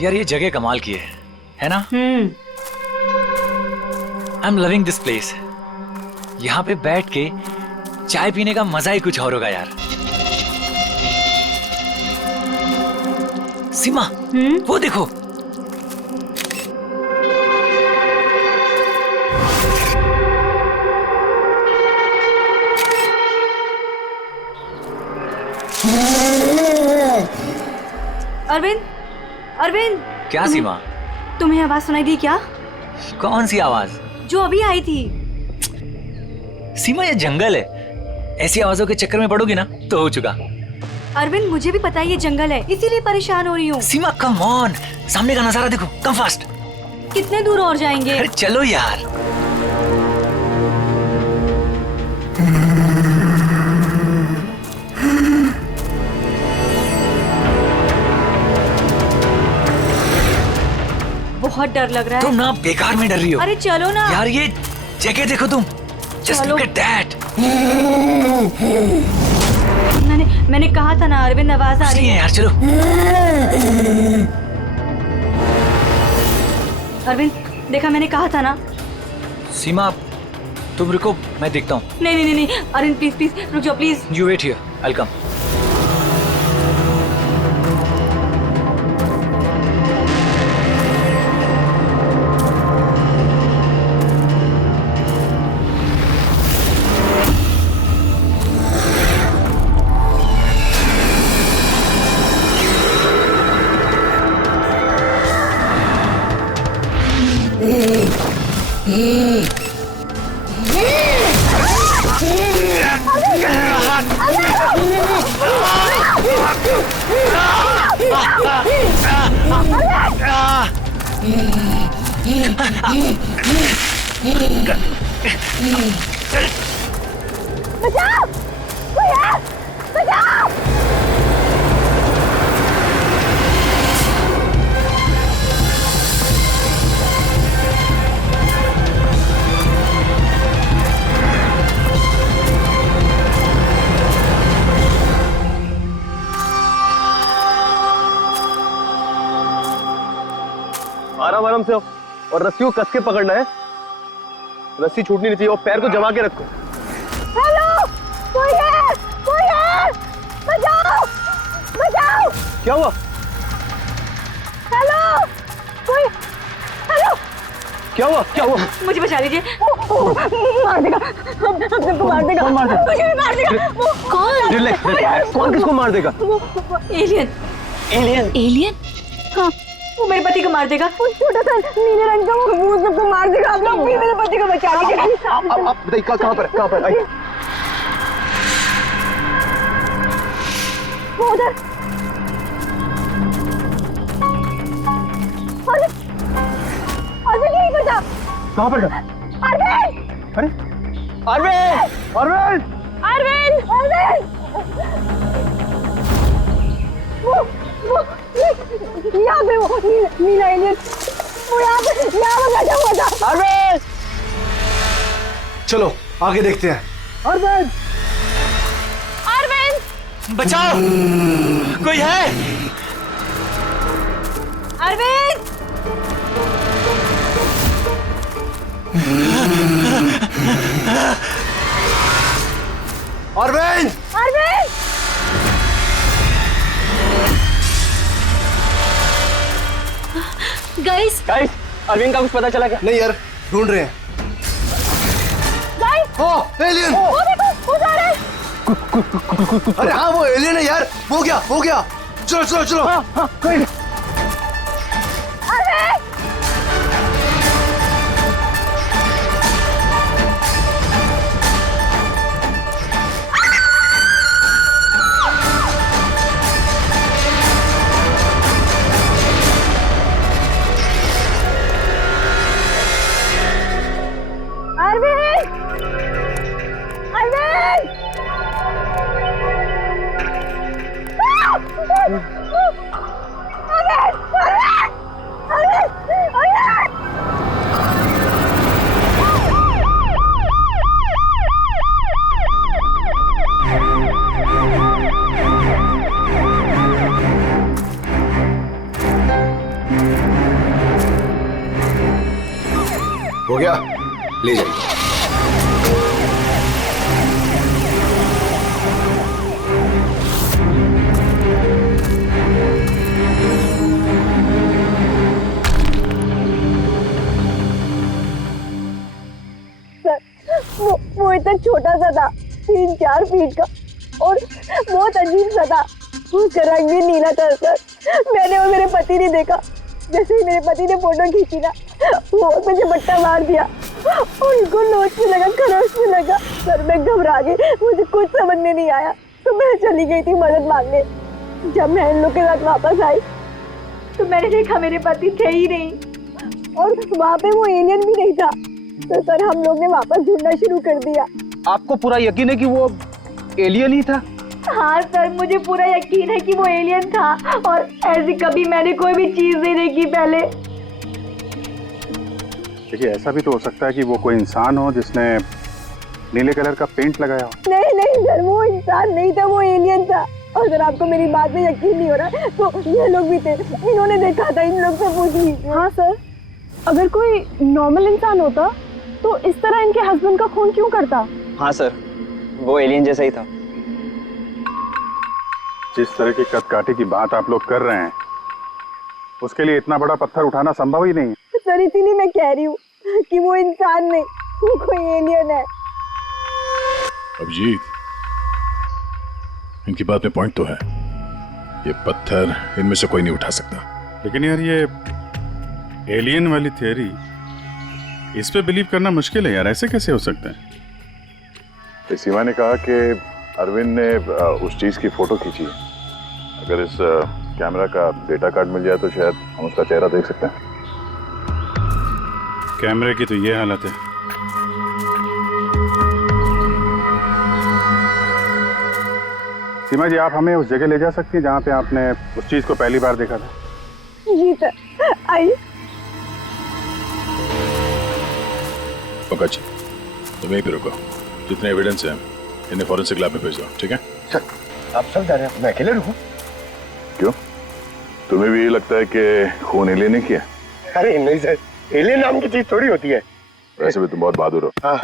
यार ये जगह कमाल की है ना? I am loving this place. यहाँ पे बैठ के चाय पीने का मजा ही कुछ और होगा यार। सीमा, वो देखो। अरविंद, अरविंद। क्या सीमा? तुम्हें आवाज सुनाई दी क्या? कौन सी आवाज? जो अभी आई थी। सीमा ये जंगल है, ऐसी आवाजों के चक्कर में पड़ोगी ना तो हो चुका। अरविंद मुझे भी पता है ये जंगल है, इसीलिए परेशान हो रही हूँ। सीमा कम ऑन, सामने का नजारा देखो, कम फास्ट। कितने दूर और जाएंगे? अरे चलो यार। बहुत डर लग रहा है। तुम ना बेकार में डर रही हो। अरे चलो ना यार, ये जगह देखो तुम। Just look at that. मैंने कहा था ना अरविंद, आवाज आ रही है यार। चलो अरविंद, देखा मैंने कहा था ना। सीमा तुम रुको, मैं देखता हूँ। नहीं अरविंद प्लीज प्लीज रुक जाओ please. You wait here, I'll come. बचाओ! कोई है? बचाओ! आराम आराम से हो और रस्सी को कस के पकड़ना है। रस्सी छूटनी नहीं चाहिए और पैर को जमा के रखो। हेलो, कोई है? कोई है? बचाओ! बचाओ! क्या हुआ? हेलो, कोई? हेलो, क्या हुआ? क्या हुआ? मुझे बचा लीजिए। मार देगा, हम सबको मार देगा। कौन मार देगा? मुझे भी मार देगा। कौन? रिलैक्स। कौन किसको मार देगा? एलियन। एलियन? एलियन? हाँ, वो मेरे पति को मार देगा। वो छोटा सा नीले रंग का वो भूत सबको मार देगा। आप लोग मेरे पति को बचा लीजिए। आप बताइए कहाँ पर? कहाँ पर? आइए। वो उधर। अरविंद यहीं पर था। कहाँ पर? अरविंद! अरे अरविंद! अरविंद! अरविंद! अरविंद! वो यहाँ पे वो नीला एलियन वो यहाँ पे बैठा हुआ था। अरविंद! चलो आगे देखते हैं। अरविंद! अरविंद! बचाओ, कोई है? अरविंद! अरविंद! अरविंद! गाइस, अरविंद का कुछ पता चला क्या? नहीं यार, ढूंढ रहे हैं। गाइस! ओ एलियन! वो देखो, वो जा रहा है। अरे हाँ वो एलियन है यार। हो गया। चलो चलो चलो। हाँ, कोई गया, ले जाइए। वो इतना छोटा सा था, 3-4 फीट का, और बहुत अजीब सा था। उसका रंग भी नीला था सर। मैंने और मेरे पति ने देखा, जैसे ही मेरे पति ने फोटो खींची ना, वो मुझे बट्टा मार दिया और उनको नोच में लगा, खरोच में लगा। सर मैं घबरा गई, मुझे कुछ समझ में नहीं आया, तो मैं चली गई थी मदद मांगने। जब मैं इन लोग के साथ वापस आई तो मैंने देखा मेरे पति थे ही नहीं, और वहाँ पे वो एलियन भी नहीं था। तो सर हम लोग ने वापस ढूंढना शुरू कर दिया। आपको पूरा यकीन है कि वो एलियन ही था? हाँ सर, मुझे पूरा यकीन है कि वो एलियन था, और ऐसी कभी मैंने कोई भी चीज नहीं देखी पहले। देखिए, ऐसा भी तो हो सकता है कि वो कोई इंसान हो जिसने नीले कलर का पेंट लगाया हो। नहीं नहीं सर, वो इंसान नहीं था, वो एलियन था। और अगर आपको मेरी बात में यकीन नहीं हो रहा तो ये लोग भी थे, इन्होंने देखा था, इन लोग से पूछ लीजिए। हाँ सर, अगर कोई नॉर्मल इंसान होता तो इस तरह इनके हस्बैंड का खून क्यों करता? हाँ सर, वो एलियन जैसा ही था। जिस तरह की कदकाठी की बात आप लोग कर रहे हैं, उसके लिए इतना बड़ा पत्थर उठाना संभव ही नहीं है। सर इसीलिए मैं कह रही हूँ कि वो इंसान नहीं, वो कोई एलियन है। अभिजीत, इनकी बात में पॉइंट तो है। ये पत्थर इनमें से कोई नहीं उठा सकता। लेकिन यार, ये एलियन वाली थियरी, इस पे बिलीव करना मुश्किल है यार। ऐसे कैसे हो सकता है? सीमा ने कहा कि अरविंद ने उस चीज की फोटो खींची है। अगर इस कैमरा का डेटा कार्ड मिल जाए तो शायद हम उसका चेहरा देख सकते हैं। कैमरे की तो ये हालत है। सीमा जी, आप हमें उस जगह ले जा सकती हैं जहाँ पे आपने उस चीज को पहली बार देखा था? जी सर, आइए। पंकज, तुम यहीं पे रुको। जितने एविडेंस हैं इन्हें फॉरेंसिक लैब में भेज दो, ठीक है? सर, आप सब जा रहे हैं, मैं अकेले रुकूं? क्यों, तुम्हें भी ये लगता है कि खून एलियन ने किया? अरे नहीं सर, एलियन नाम की चीज थोड़ी होती है। वैसे भी तुम बहुत बहादुर हो। हाँ,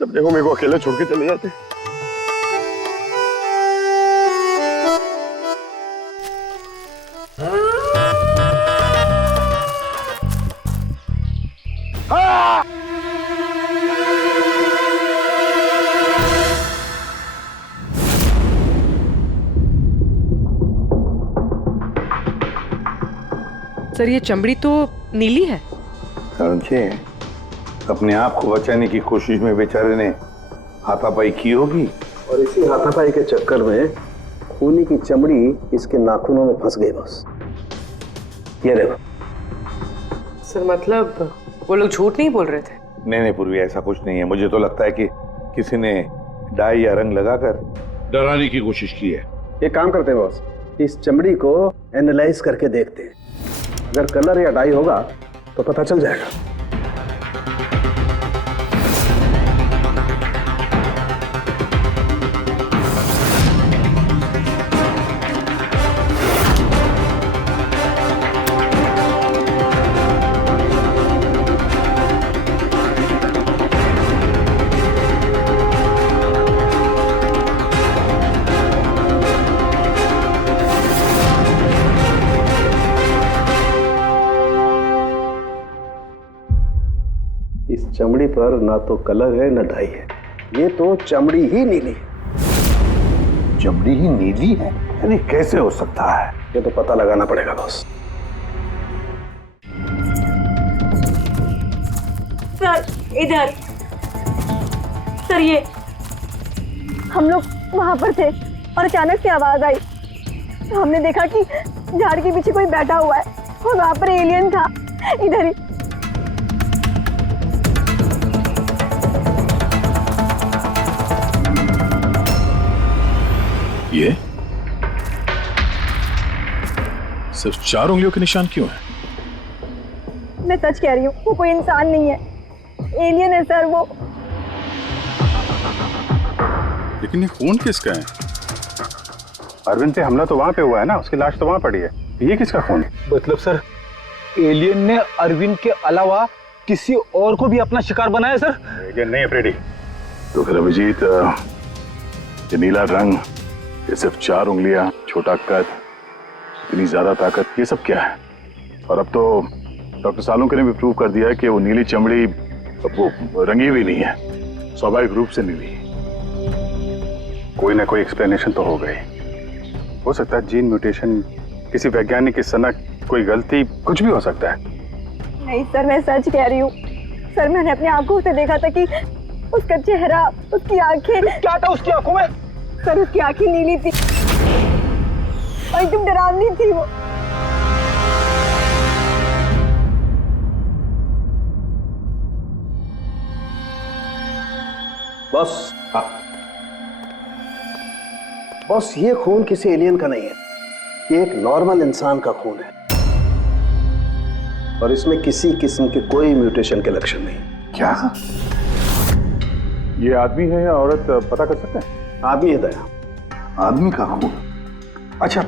जब देखो मेरे को अकेले छोड़ के चले जाते। सर, ये चमड़ी तो नीली है। समझे, अपने आप को बचाने की कोशिश में बेचारे ने हाथापाई की होगी, और इसी हाथापाई के चक्कर में खूनी की चमड़ी इसके नाखूनों में फंस गई। बस ये देखो। सर मतलब वो लोग झूठ नहीं बोल रहे थे? नहीं पूर्वी, ऐसा कुछ नहीं है। मुझे तो लगता है कि किसी ने डाई या रंग लगाकर डराने की कोशिश की है। एक काम करते हैं बॉस, इस चमड़ी को एनालाइज करके देखते हैं। अगर कलर या डाई होगा तो पता चल जाएगा। इस चमड़ी पर ना तो कलर है ना डाई है, ये तो चमड़ी ही नीली है। चमड़ी ही नीली है? यानी कैसे हो सकता है? ये तो पता लगाना पड़ेगा बॉस। सर इधर। सर ये हम लोग वहां पर थे और अचानक से आवाज आई। हमने देखा कि झाड़ के पीछे कोई बैठा हुआ है और वहां पर एलियन था, इधर ही। ये सिर्फ 4 उंगलियों के निशान क्यों है? मैं सच कह रही हूँ, वो कोई इंसान नहीं है, एलियन है सर वो। लेकिन ये खून किसका है? अरविंद पे हमला तो वहां पे हुआ है ना, उसकी लाश तो वहां पड़ी है। ये किसका खून है? मतलब सर, एलियन ने अरविंद के अलावा किसी और को भी अपना शिकार बनाया सर। एलियन नहीं है फ्रेडी। तो फिर अभिजीत, ये नीला रंग, ये सिर्फ 4 उंगलियां, छोटा कद, इतनी ज्यादा ताकत, ये सब क्या है? और अब तो डॉक्टर सालुंके ने भी प्रूव कर दिया है कि वो नीली चमड़ी वो रंगी हुई नहीं है, स्वाभाविक रूप से नीली। कोई ना कोई एक्सप्लेनेशन तो हो गई। हो सकता है जीन म्यूटेशन, किसी वैज्ञानिक की सनक, कोई गलती, कुछ भी हो सकता है। नहीं सर, मैं सच कह रही हूँ सर। मैंने अपनी आंखों से देखा था कि उसका चेहरा, उसकी आंखें। क्या था उसकी आंखों में? सर, उसकी आंखें नीली थी और एकदम डरावनी थी वो। बॉस, हाँ बॉस, ये खून किसी एलियन का नहीं है, ये एक नॉर्मल इंसान का खून है और इसमें किसी किस्म के कोई म्यूटेशन के लक्षण नहीं। क्या ये आदमी है या औरत पता कर सकते हैं? आदमी है दया। आदमी का खून? अच्छा,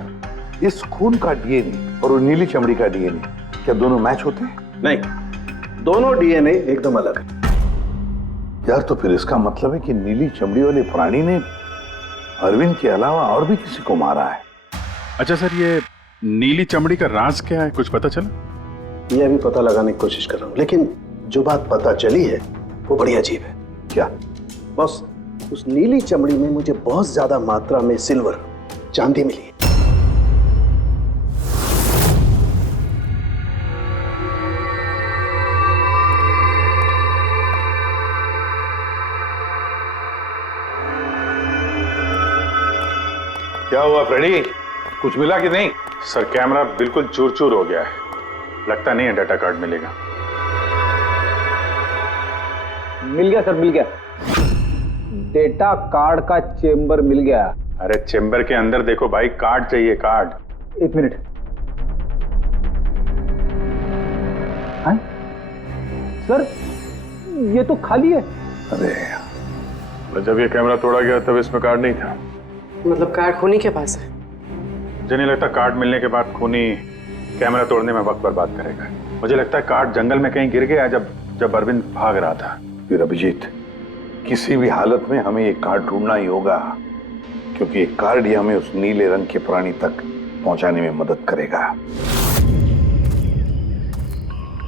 इस खून का डीएनए और वो नीली चमड़ी का डीएनए क्या दोनों मैच होते हैं? नहीं, दोनों डीएनए एकदम अलग है। यार, तो फिर इसका मतलब है कि नीली चमड़ी वाले प्राणी ने अरविंद के अलावा और भी किसी को मारा है। अच्छा सर, ये नीली चमड़ी का राज क्या है, कुछ पता चला? ये अभी पता लगाने की कोशिश कर रहा हूँ, लेकिन जो बात पता चली है वो बड़ी अजीब है। क्या? बस, उस नीली चमड़ी में मुझे बहुत ज्यादा मात्रा में सिल्वर, चांदी मिली है। क्या हुआ फ्रेडी, कुछ मिला कि नहीं? सर, कैमरा बिल्कुल चूर चूर हो गया है, लगता नहीं है डाटा कार्ड मिलेगा। मिल गया सर, मिल गया। डेटा कार्ड का चेंबर मिल गया। अरे चेंबर के अंदर देखो भाई, कार्ड चाहिए, कार्ड। 1 मिनट। हाँ? सर, ये तो खाली है। अरे जब ये कैमरा तोड़ा गया तब इसमें कार्ड नहीं था। मतलब कार्ड खूनी के पास है? मुझे नहीं लगता कार्ड मिलने के बाद खूनी कैमरा तोड़ने में वक्त बर्बाद करेगा। मुझे लगता है कार्ड जंगल में कहीं गिर गया जब अरविंद भाग रहा था। फिर अभिजीत, किसी भी हालत में हमें ये कार्ड ढूंढना ही होगा, क्योंकि ये कार्ड ही हमें उस नीले रंग के प्राणी तक पहुंचाने में मदद करेगा।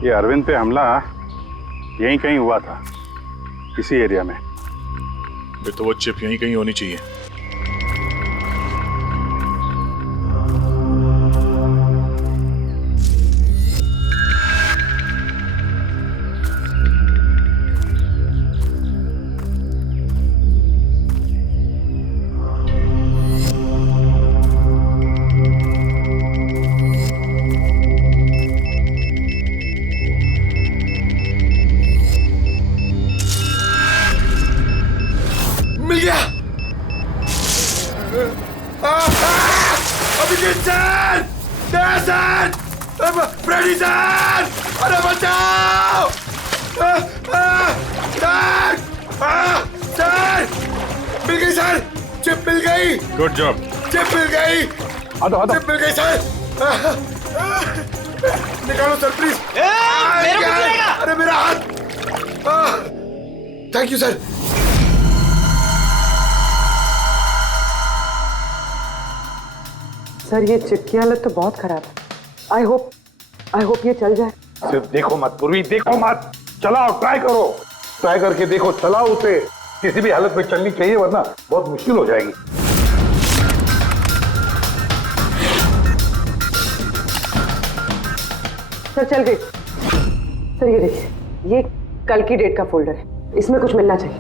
ये अरविंद पे हमला यहीं कहीं हुआ था, इसी एरिया में। फिर तो वो चिप यहीं कहीं होनी चाहिए। मिल गया। अभिजीत सर, दया सर, फ्रेडी सर, अरे बचाओ सर, सर, मिल गई सर, चिप मिल गई। Good job. चिप मिल गई। चिप मिल गई सर। निकालो सर प्लीज। अरे मेरा हाथ। Thank you sir. सर, ये चिप की हालत तो बहुत खराब है। आई होप ये चल जाए। सिर्फ देखो मत पूर्वी, देखो मत, चलाओ, ट्राई करो, ट्राई करके देखो, चलाओ उसे। किसी भी हालत में चलनी चाहिए, वरना बहुत मुश्किल हो जाएगी। सर, चल गई। सर, ये देखिए, ये कल की डेट का फोल्डर है, इसमें कुछ मिलना चाहिए।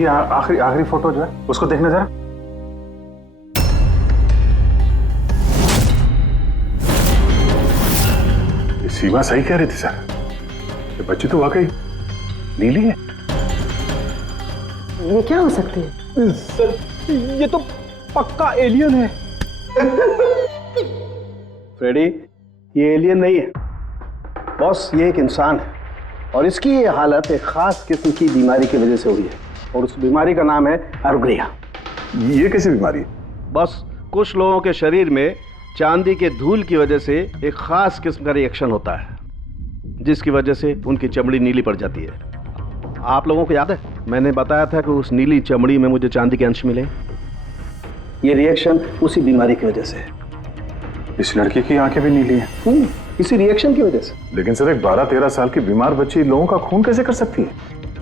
ये आखिरी फोटो जो है, उसको देखना जरा। सीमा सही कह रही थी सर, ये बच्ची तो वाकई नीली है। ये क्या हो सकते हैं? सर, ये तो पक्का एलियन है। फ्रेडी, ये एलियन नहीं है बॉस, ये एक इंसान है और इसकी ये हालत एक खास किस्म की बीमारी की वजह से हुई है और उस बीमारी का नाम है अर्ग्रिया। ये कैसी बीमारी है? बस, कुछ लोगों के शरीर में चांदी के धूल की वजह से एक खास किस्म का रिएक्शन होता है, जिसकी वजह से उनकी चमड़ी नीली पड़ जाती है। आप लोगों को याद है मैंने बताया था कि उस नीली चमड़ी में मुझे चांदी के अंश मिले? ये रिएक्शन उसी बीमारी की वजह से है। इस लड़की की आंखें भी नीली हैं। इसी रिएक्शन की वजह से। लेकिन सर, एक 12-13 साल की बीमार बच्ची लोगों का खून कैसे कर सकती है?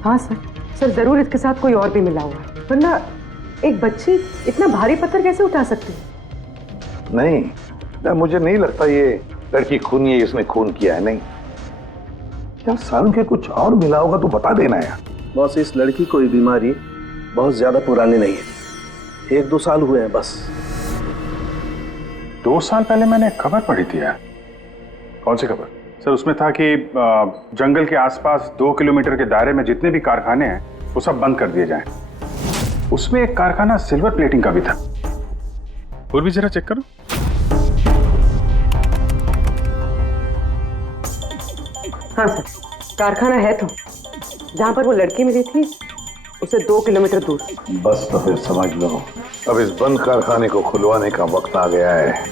हाँ सर जरूर इसके साथ कोई और भी मिला हुआ है, वरना एक बच्ची इतना भारी पत्थर कैसे उठा सकती है? नहीं यार, मुझे नहीं लगता ये लड़की खूनी है, इसने खून किया है। नहीं यार, साल के कुछ और मिला होगा तो बता देना यार। बॉस, इस लड़की को ये बीमारी बहुत ज्यादा पुरानी नहीं है, 1-2 साल हुए हैं बस। 2 साल पहले मैंने खबर पढ़ी थी यार। कौन सी खबर? सर, उसमें था कि जंगल के आसपास 2 किलोमीटर के दायरे में जितने भी कारखाने हैं वो सब बंद कर दिए जाएं। उसमें एक कारखाना सिल्वर प्लेटिंग का भी था। और भी जरा चेक करो। हाँ सर, कारखाना है तो जहाँ पर वो लड़की मिली थी उसे 2 किलोमीटर दूर। बस तो फिर समझ लो, अब इस बंद कारखाने को खुलवाने का वक्त आ गया है।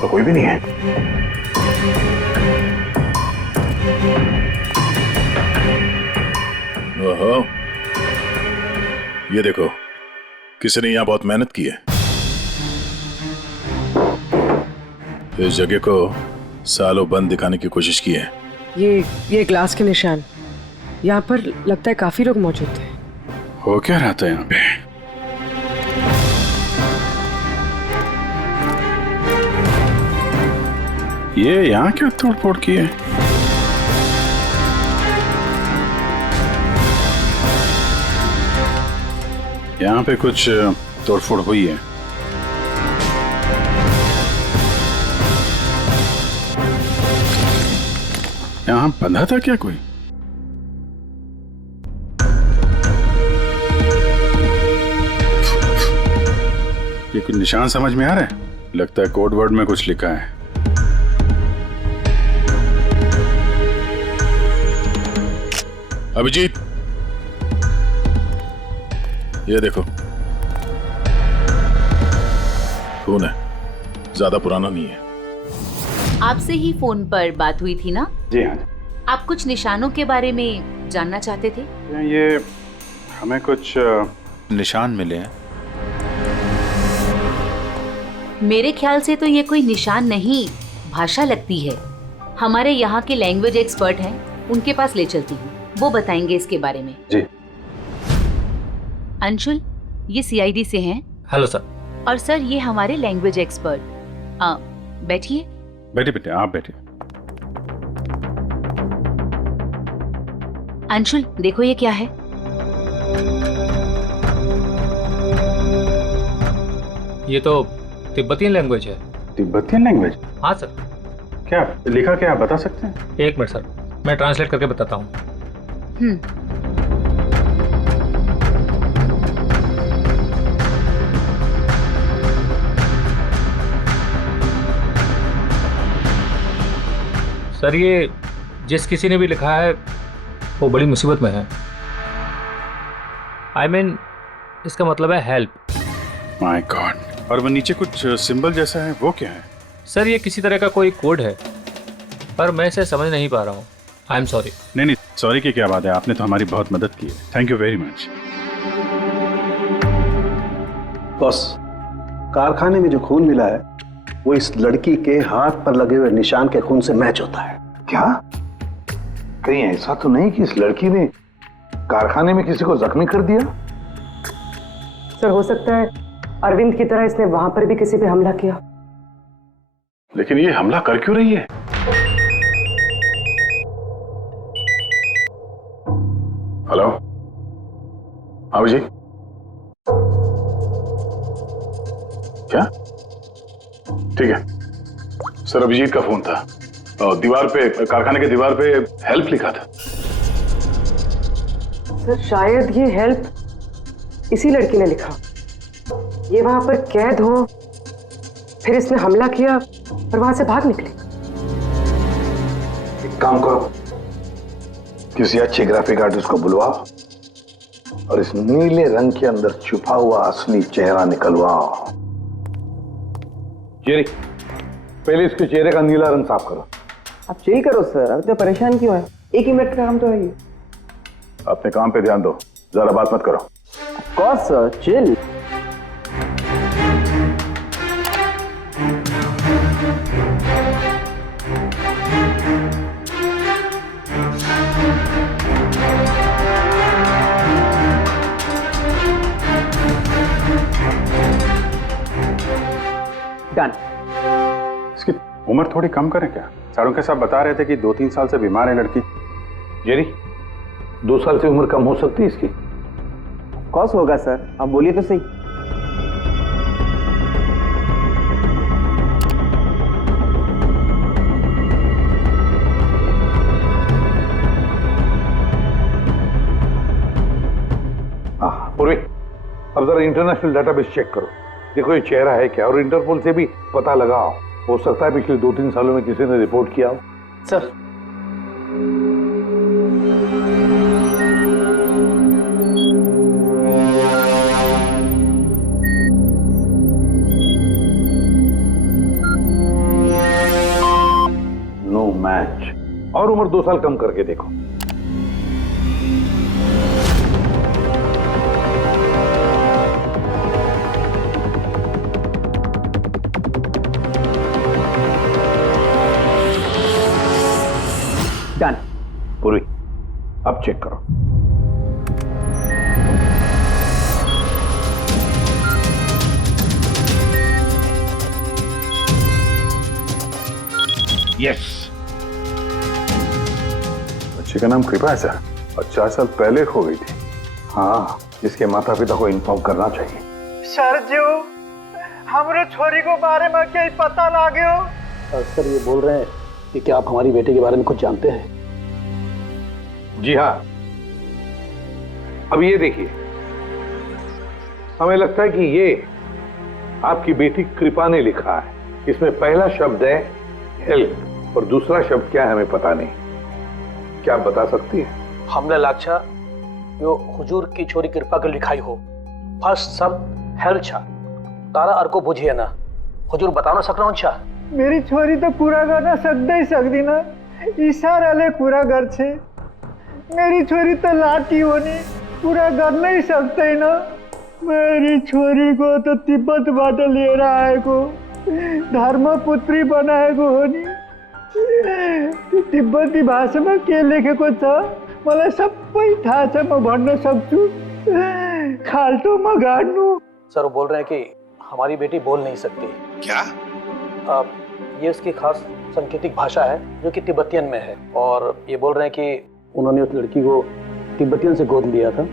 तो कोई भी नहीं है। ओहो, ये देखो, किसी ने यहाँ बहुत मेहनत की है। इस जगह को सालों बंद दिखाने की कोशिश की है। ये ग्लास के निशान, यहाँ पर लगता है काफी लोग मौजूद थे। हो क्या रहा था यहाँ पे? ये यहाँ क्या तोड़-फोड़ की है? यहाँ पे कुछ तोड़-फोड़ हुई है। यहाँ बंधा था क्या कोई? ये कुछ निशान समझ में आ रहा है? लगता है कोड वर्ड में कुछ लिखा है। अभिजीत, ये देखो, खून है, ज्यादा पुराना नहीं है। आपसे ही फोन पर बात हुई थी ना? जी हाँ। आप कुछ निशानों के बारे में जानना चाहते थे? ये हमें कुछ निशान मिले हैं। मेरे ख्याल से तो ये कोई निशान नहीं, भाषा लगती है। हमारे यहाँ के लैंग्वेज एक्सपर्ट हैं, उनके पास ले चलती हूँ, वो बताएंगे इसके बारे में। जी। अंशुल, ये सीआईडी से हैं। Hello sir. और सर, ये हमारे लैंग्वेज एक्सपर्ट। बैठिए। बैठिए बेटे, आप बैठिए। अंशुल, देखो ये क्या है। ये तो तिब्बतियन लैंग्वेज है। Tibetan language? हाँ सर। क्या लिखा, क्या आप बता सकते हैं? 1 मिनट सर, मैं ट्रांसलेट करके बताता हूँ। सर, ये जिस किसी ने भी लिखा है वो बड़ी मुसीबत में है। I mean, इसका मतलब है हेल्प। My God. और वो नीचे कुछ सिंबल जैसा है, वो क्या है? सर, ये किसी तरह का कोई कोड है, पर मैं इसे समझ नहीं पा रहा हूँ। I am sorry. नहीं, सॉरी की क्या बात है, आपने तो हमारी बहुत मदद की है। Thank you very much. Boss, कारखाने में जो खून मिला है वो इस लड़की के हाथ पर लगे हुए निशान के खून से मैच होता है। क्या कहीं ऐसा तो नहीं कि इस लड़की ने कारखाने में किसी को जख्मी कर दिया? सर, हो सकता है अरविंद की तरह इसने वहां पर भी किसी पे हमला किया। लेकिन ये हमला कर क्यों रही है? हेलो, अभिजीत, क्या? ठीक है सर, अभिजीत का फोन था। दीवार पे, कारखाने के दीवार पे हेल्प लिखा था। सर, शायद ये हेल्प इसी लड़की ने लिखा। ये वहां पर कैद हो, फिर इसने हमला किया, और वहां से भाग निकले। एक काम करो, किसी अच्छे ग्राफिक आर्टिस्ट को बुलवाओ और इस नीले रंग के अंदर छुपा हुआ असली चेहरा निकलवाओ। जेरी, पहले इसके चेहरे का नीला रंग साफ करो। आप चिल करो सर, अब तो परेशान क्यों है? 1 ही मिनट का काम तो है ये। अपने काम पे ध्यान दो, ज्यादा बात मत करो। Of course sir, chill. Done. इसकी उम्र थोड़ी कम करें क्या? सारों के साथ बता रहे थे कि 2-3 साल से बीमार है लड़की। जेरी, 2 साल से उम्र कम हो सकती है इसकी? कॉस होगा सर, आप बोलिए तो सही। पूर्वी, अब जरा इंटरनेशनल डाटाबेस चेक करो, देखो ये चेहरा है क्या, और इंटरपोल से भी पता लगाओ। हो सकता है पिछले 2-3 सालों में किसी ने रिपोर्ट किया हो। Sir no match. और उम्र 2 साल कम करके देखो। डन। पूरी, अब चेक करो। यस। बच्चे का नाम कृपा है सर, और 4 साल पहले खो गई थी। हाँ, इसके माता पिता को इन्फॉर्म करना चाहिए। सर जी, हमारे छोरी को बारे में क्या पता लागे हो? सर ये बोल रहे हैं कि क्या आप हमारी बेटे के बारे में कुछ जानते हैं? जी हाँ। अब ये देखिए, हमें लगता है कि ये आपकी बेटी कृपा ने लिखा है। इसमें पहला शब्द है हेल्प और दूसरा शब्द क्या है हमें पता नहीं। क्या आप बता सकती है? हमने लाक्षा यो हुजूर की छोरी कृपा के लिखाई हो। फर्स्ट शब्द हेल्प छा, तारा अर्को बुझिए ना। हुजूर बताओ ना सकना छा। मेरी छोरी तो पूरा करना सकता ही सकती ना, इशारा ले पूरा घर छे। मेरी छोरी तो लाठी होनी, पूरा कर नहीं सकते ना। मेरी छोरी को तो तिब्बत बाटे ले रहा है को, धर्मपुत्री बनाए को होनी। तिब्बती भाषा में के लेखेको छ मलाई सबै थाहा छ, म भन्न सक्छु। खाल्टो म गाड्नु। सर वो बोल रहे हैं कि हमारी बेटी बोल नहीं सकती। क्या? ये उसकी खास सांकेतिक भाषा है जो कि तिब्बतियन में है, और ये बोल रहे हैं कि उन्होंने उस लड़की को तिब्बतियन से गोद लिया था,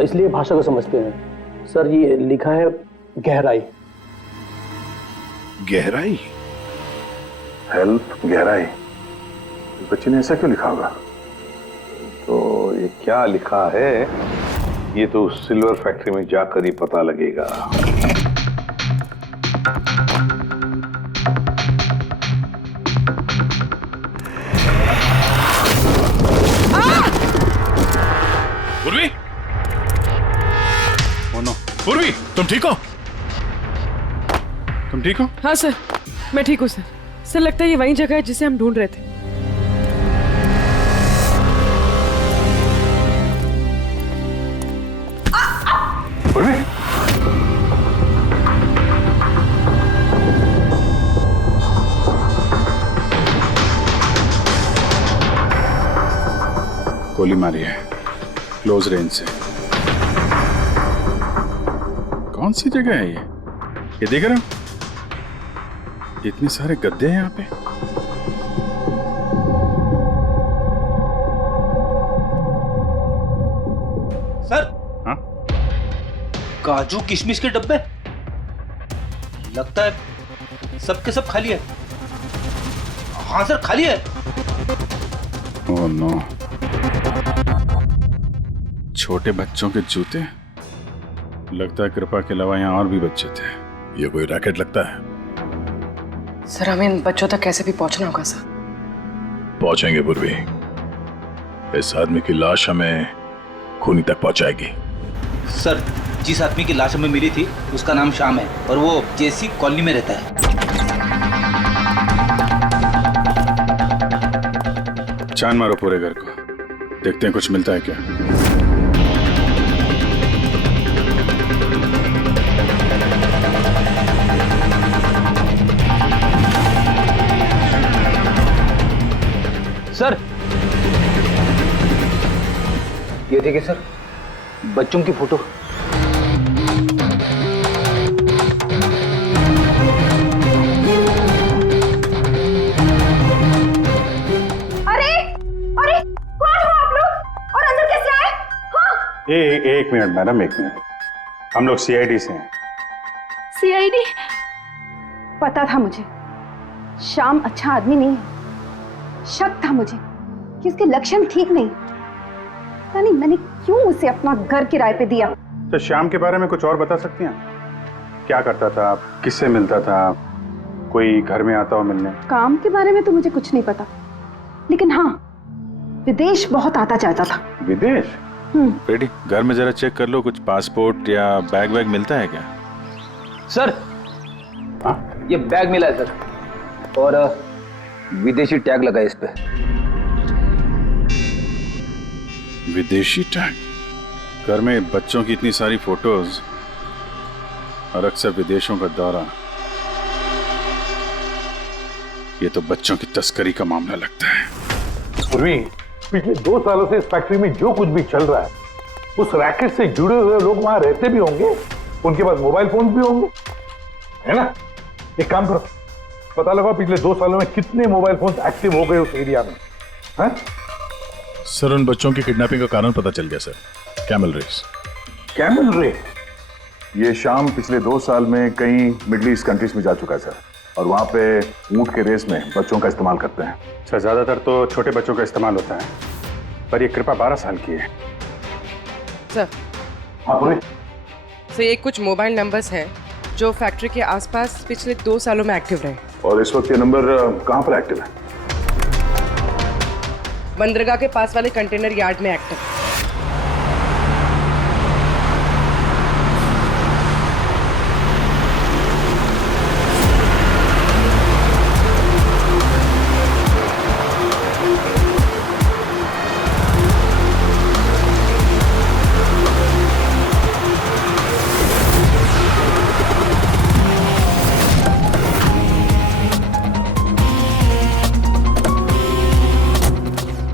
इसलिए भाषा को समझते हैं। सर ये लिखा है गहराई। गहराई? हेल्प गहराई? बच्चे ने ऐसा क्यों लिखा होगा? तो ये क्या लिखा है ये तो सिल्वर फैक्ट्री में जाकर ही पता लगेगा। पूर्वी? Oh no. पूर्वी, तुम ठीक हो? तुम ठीक हो? हाँ सर, मैं ठीक हूँ सर। सर लगता है ये वही जगह है जिसे हम ढूंढ रहे थे। गोली मारी है क्लोज रेंज से। कौन सी जगह है ये देख रहे हो? इतने सारे गद्दे हैं यहाँ पे। सर, हाँ? काजू किशमिश के डब्बे लगता है सबके सब खाली है। हाँ सर, खाली है। ओह नो, छोटे बच्चों के जूते। लगता है कृपा के अलावा यहाँ और भी बच्चे थे। ये कोई रैकेट लगता है। सर हमें इन बच्चों तक कैसे भी पहुंचना होगा सर। पहुंचेंगे पूर्वी। इस आदमी की लाश हमें खूनी तक पहुंचाएगी। सर जिस आदमी की लाश हमें मिली थी उसका नाम श्याम है और वो जेसी कॉलोनी में रहता है। छान मारो पूरे घर को, देखते हैं कुछ मिलता है क्या। सर ये देखिए सर, बच्चों की फोटो। एक मिनट मैडम, एक मिनट। हम लोग सीआईडी से हैं। सीआईडी? पता था मुझे श्याम अच्छा आदमी नहीं है। शक था मुझे कि उसके लक्षण ठीक नहीं। पता नहीं मैंने क्यों उसे अपना घर किराए पे दिया। तो श्याम के बारे में कुछ और बता सकती हैं? क्या करता था, किससे मिलता था, कोई घर में आता हो मिलने? काम के बारे में तो मुझे कुछ नहीं पता, लेकिन हाँ विदेश बहुत आता जाता था। विदेश? बेटी घर में जरा चेक कर लो, कुछ पासपोर्ट या बैग वैग मिलता है क्या? सर ये बैग मिला है सर, और विदेशी टैग लगा है इस पे। विदेशी टैग? घर में बच्चों की इतनी सारी फोटोज और अक्सर विदेशों का दौरा, ये तो बच्चों की तस्करी का मामला लगता है। पूर्वी, पिछले 2 सालों से इस फैक्ट्री में जो कुछ भी चल रहा है उस रैकेट से जुड़े हुए लोग वहां रहते भी होंगे, उनके पास मोबाइल फोन भी होंगे, है ना? एक काम करो, पता लगाओ पिछले 2 सालों में कितने मोबाइल फोन एक्टिव हो गए उस एरिया में। है? सर उन बच्चों की किडनैपिंग का कारण पता चल गया sir, camel race. Camel race? ये शाम पिछले 2 साल में कई मिडिल ईस्ट कंट्रीज में जा चुका है सर, और वहां पे ऊंट के रेस में बच्चों का इस्तेमाल करते हैं। सर ज्यादातर तो छोटे बच्चों का इस्तेमाल होता है, पर ये कृपा 12 साल की है। सर सर ये कुछ मोबाइल नंबर्स हैं जो फैक्ट्री के आसपास पिछले 2 सालों में एक्टिव रहे। और इस वक्त ये नंबर कहां पर एक्टिव है? बंदरगाह के पास वाले कंटेनर यार्ड में एक्टिव।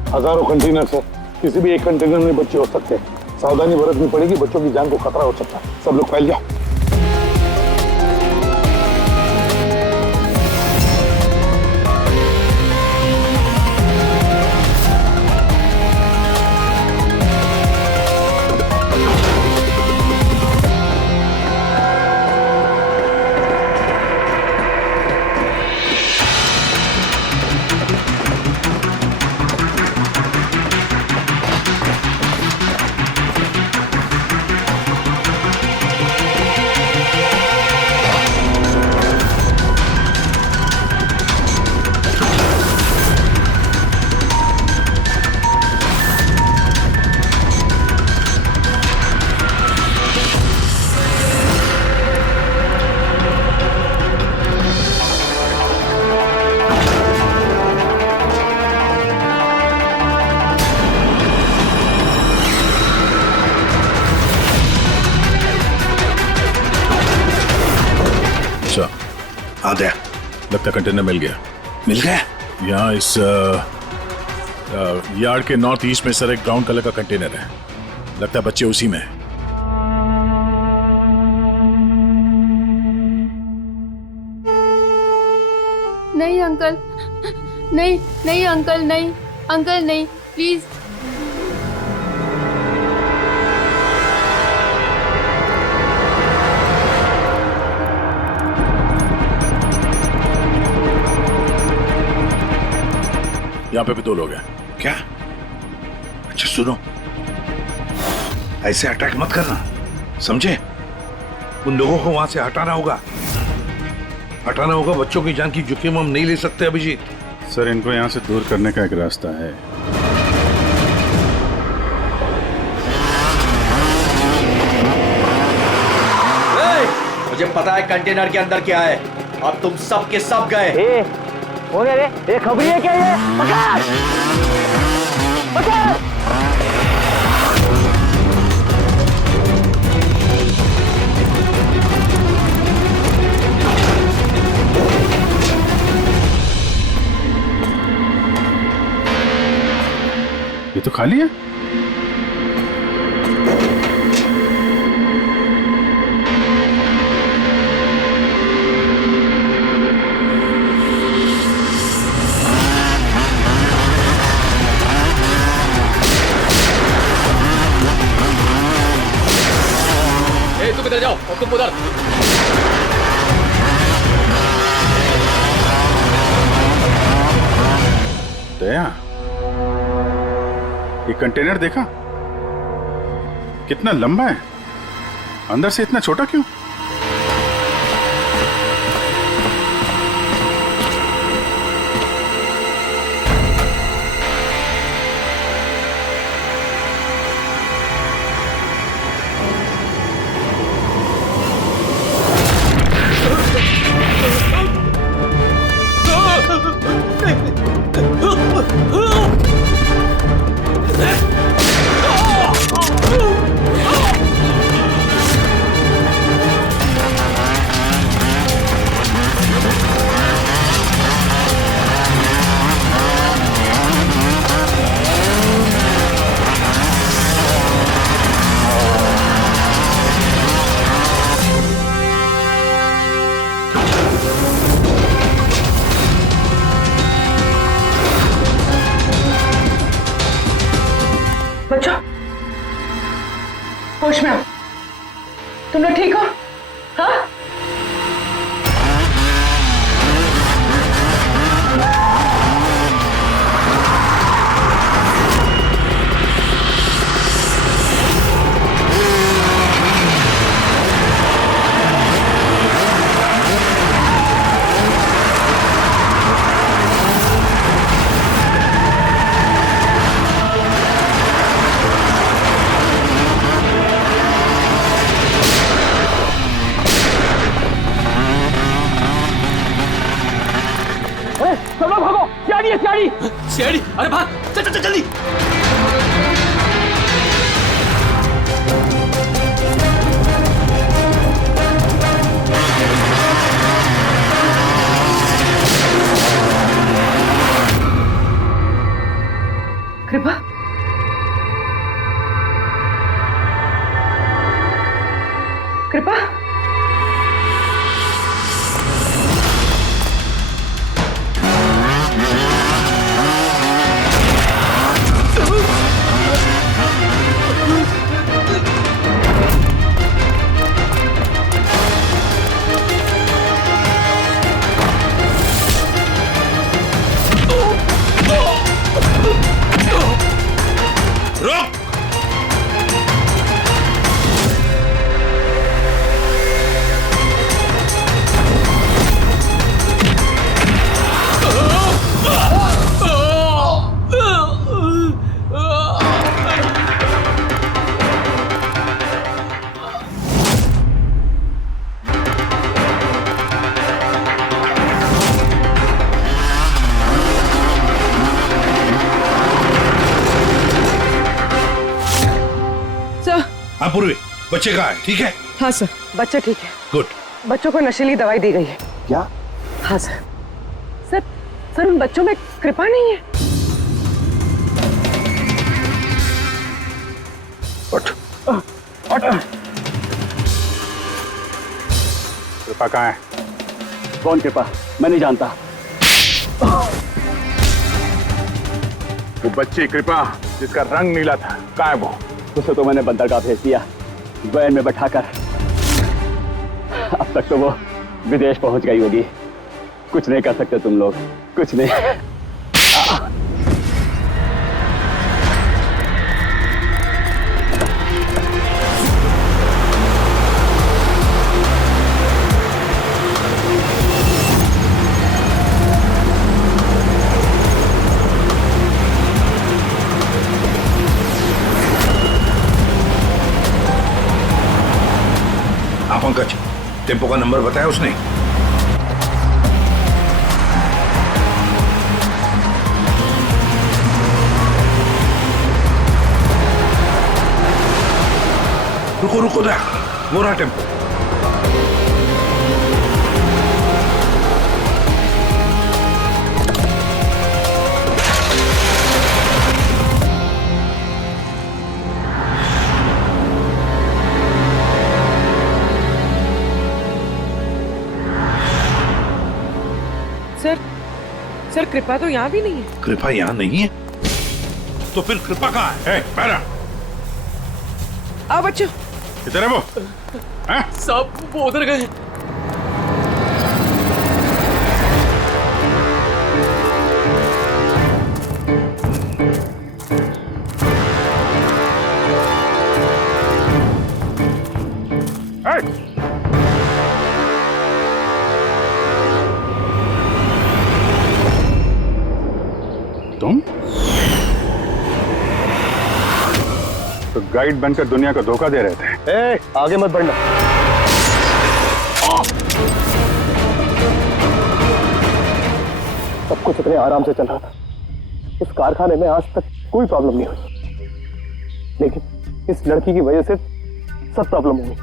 हजारों कंटेनर है, किसी भी एक कंटेनर में बच्चे हो सकते हैं। सावधानी बरतनी पड़ेगी, बच्चों की जान को खतरा हो सकता है। सब लोग फैल जाओ। आ गया, लगता कंटेनर मिल गया। मिल गया? यहाँ इस यार्ड के नॉर्थ ईस्ट में सर एक ब्राउन कलर का कंटेनर है, लगता है बच्चे उसी में है। नहीं अंकल, नहीं नहीं अंकल, नहीं अंकल, नहीं प्लीज। यहाँ पे भी 2 लोग हैं। क्या? अच्छा सुनो, ऐसे अटैक मत करना, समझे? उन लोगों को वहां से हटाना होगा। हटाना होगा बच्चों की जान की जोखिम हम नहीं ले सकते अभिजीत। सर इनको यहाँ से दूर करने का एक रास्ता है। मुझे पता है कंटेनर के अंदर क्या है। अब तुम सब के सब गए। कौन है रे? ये खबरी है क्या ये? पकड़! पकड़! ये तो खाली है। तुम इधर जाओ और तुम उधर। दया, ये कंटेनर देखा कितना लंबा है, अंदर से इतना छोटा क्यों? बच्चों, होश में आओ। तुम लोग ठीक हो? हाँ? सब लोग भागो! सियाड़ी है सियाड़ी! सियाड़ी! अरे भाग! चल चल चल जल्दी! कृपा, कृपा, हाँ पूर्वी, बच्चे कहाँ है? ठीक है? हाँ सर, बच्चे ठीक है। गुड। बच्चों को नशीली दवाई दी गई है। क्या? हाँ सर। सर, सर उन बच्चों में कृपा नहीं है। उठ। कृपा कहाँ है? कौन कृपा? मैं नहीं जानता। वो बच्ची कृपा जिसका रंग नीला था, कहाँ है वो? उसे तो मैंने बंदरगाह भेज दिया, वैन में बैठाकर। अब तक तो वो विदेश पहुंच गई होगी। कुछ नहीं कर सकते तुम लोग, कुछ नहीं। टेम्पो का नंबर बताया उसने? रुको रुको ना, वो रहा टेम्पो। सर कृपा तो यहाँ भी नहीं है। कृपा यहाँ नहीं है तो फिर कृपा कहाँ है? पैरा आओ बच्चों। किधर है वो? साहब वो उधर गए। तुम तो गाइड बनकर दुनिया को धोखा दे रहे थे। आगे मत बढ़ना। सब कुछ इतने आराम से चल रहा था। इस कारखाने में आज तक कोई प्रॉब्लम नहीं हुई, लेकिन इस लड़की की वजह से सब प्रॉब्लम हुई।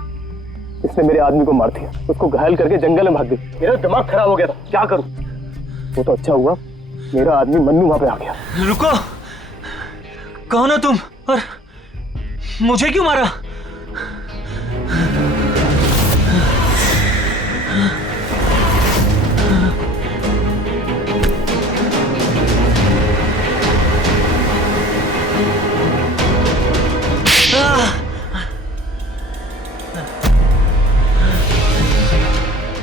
इसने मेरे आदमी को मार दिया, उसको घायल करके जंगल में भाग गई। मेरा दिमाग खराब हो गया था, क्या करूं? वो तो अच्छा हुआ मेरा आदमी मन्नू वहां पे आ गया। रुको, कौन हो तुम और मुझे क्यों मारा?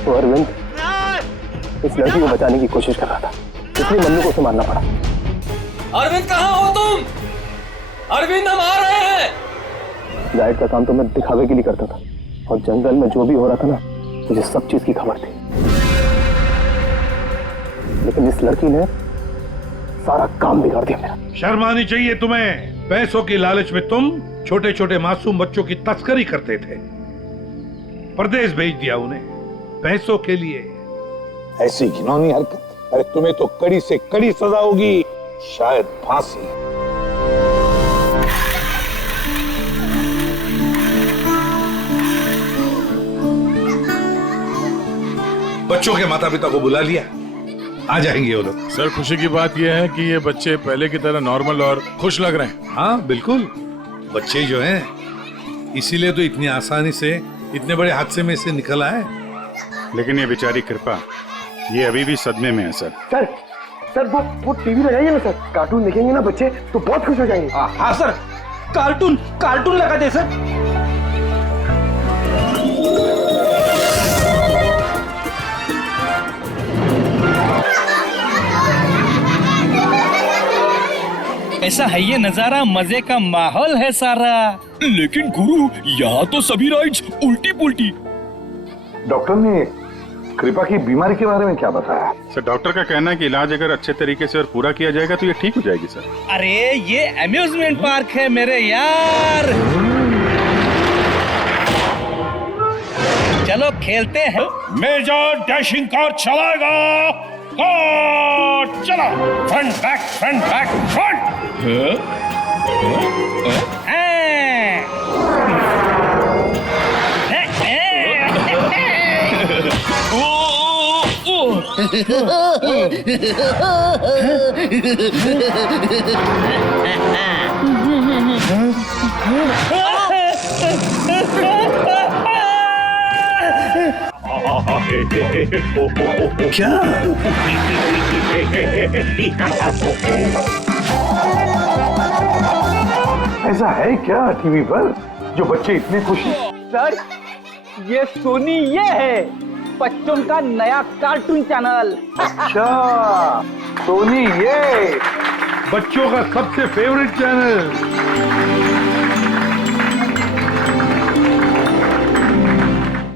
तो अरविंद इस लड़की को बचाने की कोशिश कर रहा था, इसलिए मन्नू को उसे मारना पड़ा। अरविंद कहाँ हो तुम? अरविंद हम आ रहे हैं। गाइड का काम तो मैं दिखावे के लिए करता था, और जंगल में जो भी हो रहा था ना, मुझे सब चीज की खबर थी। लेकिन इस लड़की ने सारा काम बिगाड़ दिया मेरा। शर्म आनी चाहिए तुम्हें। पैसों की लालच में तुम छोटे छोटे मासूम बच्चों की तस्करी करते थे, परदेश भेज दिया उन्हें पैसों के लिए। ऐसी घिनौनी हरकत, अरे तुम्हें तो कड़ी से कड़ी सजा होगी, शायद फांसी। बच्चों के माता पिता को बुला लिया, आ जाएंगे वो लोग। सर खुशी की बात यह है कि ये बच्चे पहले की तरह नॉर्मल और खुश लग रहे हैं। हाँ बिल्कुल, बच्चे जो हैं इसीलिए तो इतनी आसानी से इतने बड़े हादसे में से निकल आए। लेकिन ये बेचारी कृपा, ये अभी भी सदमे में है सर। सर वो टीवी लगाइए ना सर, कार्टून देखेंगे ना बच्चे तो बहुत खुश हो जाएंगे। हाँ सर, कार्टून लगा दे सर। ऐसा है ये नजारा, मजे का माहौल है सारा। लेकिन गुरु यहाँ तो सभी राइड्स उल्टी पुल्टी। डॉक्टर ने कृपा की बीमारी के बारे में क्या बताया? सर डॉक्टर का कहना है कि इलाज अगर अच्छे तरीके से और पूरा किया जाएगा तो ये ठीक हो जाएगी सर। अरे ये अम्यूजमेंट पार्क है मेरे यार, चलो खेलते हैं। मेजर डैशिंग कार चलाएगा, कार चला, फ्रंट बैक फ्रंट। क्या? ऐसा है क्या टीवी पर जो बच्चे इतने खुश हैं? सर ये सोनी ये है बच्चों का नया कार्टून चैनल। अच्छा सोनी ये बच्चों का सबसे फेवरेट चैनल।